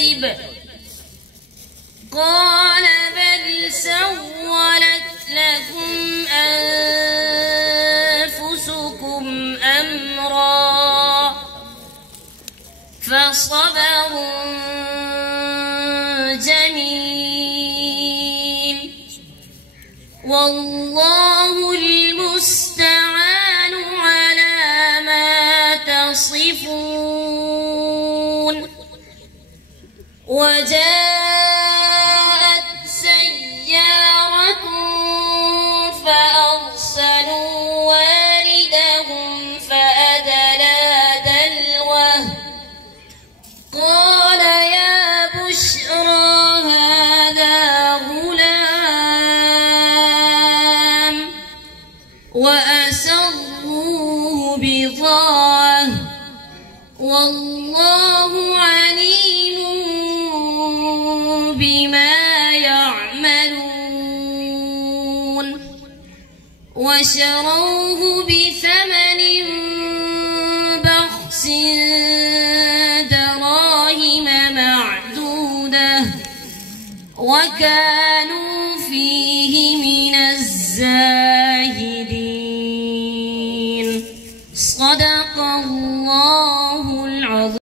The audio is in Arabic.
كذب قال بل سولت لكم أنفسكم أمرا فصبر جميل والله المستعان على ما تصفون. وجاءت سيارة فأرسلوا واردهم فأدلى دلوه قال يا بشرى هذا غلام وأسروه بضاعة والله عليم بما يعملون. وشروه